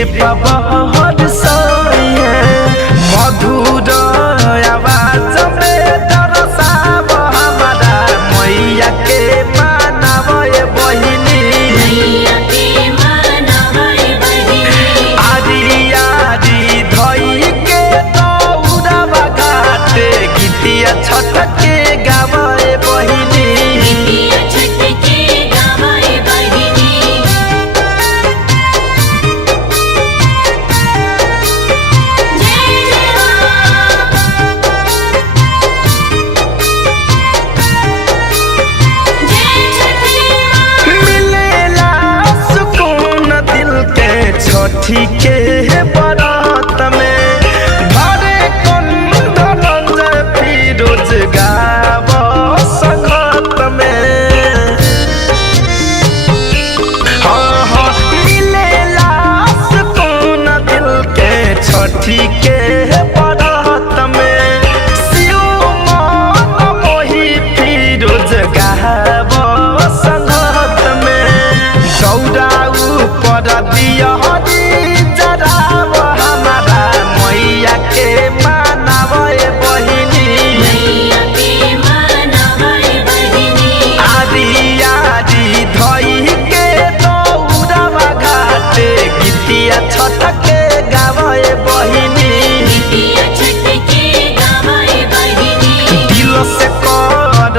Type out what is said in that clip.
कृपा बहुत सोइए मधुर आवाज में दरसाव हमारा मैया के मानवए बहिनी आरी आरी धई के दौड़ावा घाटे गीतिया छठ के गावे बहिनी छठी के बरात में भरे कंदन फिरोज गाव संगत में हाँ हाँ मिलेला सुकून दिल के छठी के बरात में शिव मन मोही फिरोज गाव संगत में दौड़ा ऊपर दिया छठ के गावे बहिनी दिल से कर